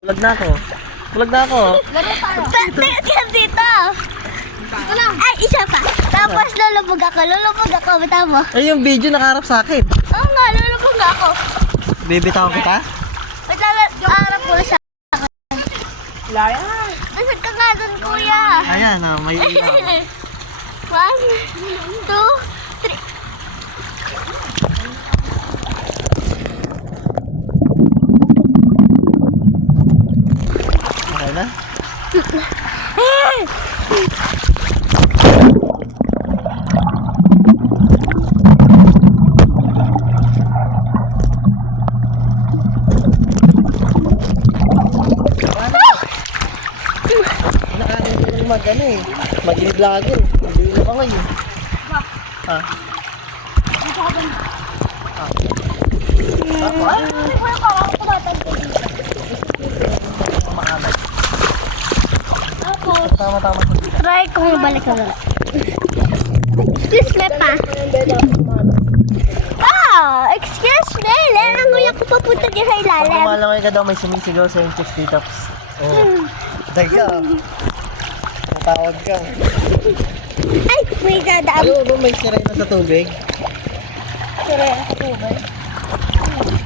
Bulag na ako. Bulag na ako. Laro tayo. Tingnan dito. Ay, isa pa. Tapos lulubog ako. Bitaw mo. Ay, yung video nakaharap sa akin. Oo nga, lulubog ako. Bibitaw kita? Ba't harap ko siya? Laya. Nasaan ka nga doon, kuya? Ayan, may ilaw. 1, 2, 3. Okay na? Ano eh. Mag-vlogger. Hindi na pa ngayon. Ha? Tama-tama. Try kong balik ka lang. Excuse me pa. Excuse me. Lerang nguya ko papunta dyan sa Pag ilalim. lumalangay ka daw, may sumisigaw sa yung chicks dito. Oh. Daga. Matawag ka. Ay, may dadaan. Alam mo ba may sirena sa tubig?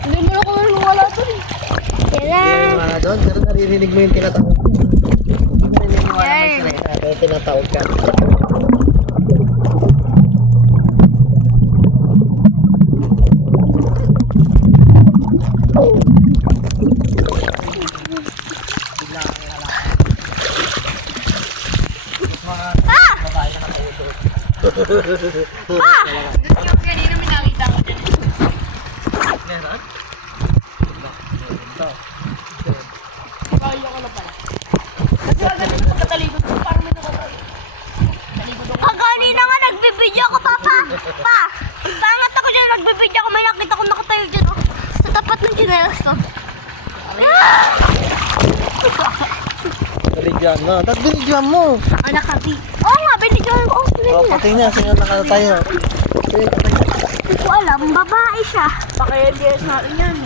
Hindi mo na ko wala doon. Tira. Mga doon, pero naririnig mo yung tinatawag. Naririnig mo na may sirena, pero tinatawag ka. Yung kanina may nakita ko dyan. Meron? Ito. Kaya ko na pala. Kasi ang ganito pagkatalikod ko, parang may nakatalikod. Talikod ako. Ang kanina nga nagbibideo ako, Papa. Pa, pangat ako dyan, nagbibideo ako. May nakita ko nakatayo dyan. Oh. Sa tapat ng chinelas ko. Binigyan mo. Tapos binigyan mo. Oh, nakabi. Oo nga, binigyan ko. O, pati niya. Sino nakatayo? Hindi ko alam, babae siya. Paki-LDS natin yan.